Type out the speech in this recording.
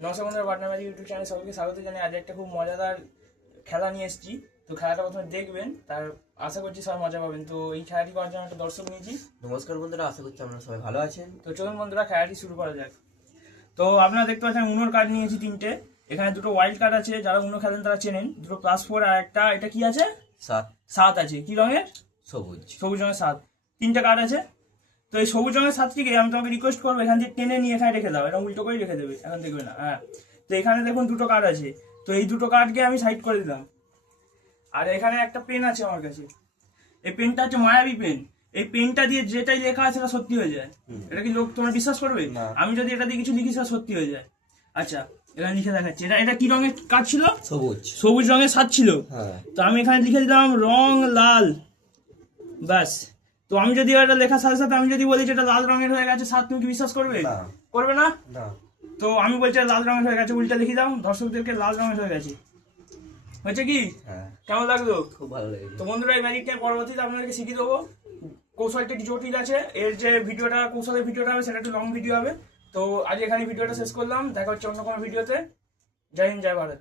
নমস্কার বন্ধুরা, Patna magic YouTube চ্যানেলে সবাইকে স্বাগত জানাই। আজ একটা খুব মজাদার খেলা নিয়ে এসেছি। তো খেলাটা প্রথমে দেখবেন, তার আশা করছি সবাই মজা পাবেন। তো এই খেলাটি করার জন্য একটা দর্শক নিয়েছি। নমস্কার বন্ধুরা, আশা করছি আপনারা সবাই ভালো আছেন। তো চলুন বন্ধুরা, খেলাটি শুরু করা যাক। তো আপনারা দেখতে পাচ্ছেন উনোর কার্ড নিয়েছি তিনটে। এখানে দুটো ওয়াইল্ড কার্ড আছে, যারা উনো খেলেন তারা চেনেন। দুটো +4 আর একটা এটা কি আছে 7 আছে। কি রঙের? সবুজ রঙের 7। তিনটে কার্ড আছে। তো এই সবুজ রঙের 7টিকে আমি তোমাকে রিকোয়েস্ট করবো এখান থেকে টেনে নিয়ে এখানে রেখে দাও। এটা উল্টো করেই রেখে দেবে, এখন দেখবে না। হ্যাঁ, তো এখানে দেখুন দুটো কার্ড আছে। তো এই দুটো কার্ডকে আমি সাইড করে দিলাম। আর এখানে একটা পেন আছে আমার কাছে। এই পেনটা হচ্ছে মায়াবী পেন। এই পেনটা দিয়ে যেটাই লেখা আছে সেটা সত্যি হয়ে যায়। এটা কি লোক তোমরা বিশ্বাস করবে? আমি যদি এটা দিয়ে কিছু লিখি সেটা সত্যি হয়ে যায়। আচ্ছা, এখানে লিখে দেখাচ্ছি। এটা কি রঙের কার্ড ছিল? সবুজ রঙের 7 ছিল। তো আমি এখানে লিখে দিলাম রং লাল, ব্যাস। তো আমি যদি এটা লেখার সাথে সাথে আমি যদি বলি যে এটা লাল রঙের হয়ে গেছে 7, তুমি কি বিশ্বাস করবে? করবে না। তো আমি বলছি লাল রঙের হয়ে গেছে, উল্টা লিখে দাও দর্শকদেরকে লাল রঙের হয়ে গেছে। হয়েছে কি? কেমন লাগলো? খুব ভালো লেগেছে। তো বন্ধুরা, এই ম্যাজিকটা পরবর্তীতে আপনাদেরকে শিখিয়ে দেবো। কৌশলটা একটু জটিল আছে। এর যে কৌশলের ভিডিওটা হবে সেটা একটু লং ভিডিও হবে। তো আজ এখানে ভিডিওটা শেষ করলাম। দেখা হচ্ছে অন্য কোনো ভিডিওতে। জয় হিন্দ, জয় ভারত।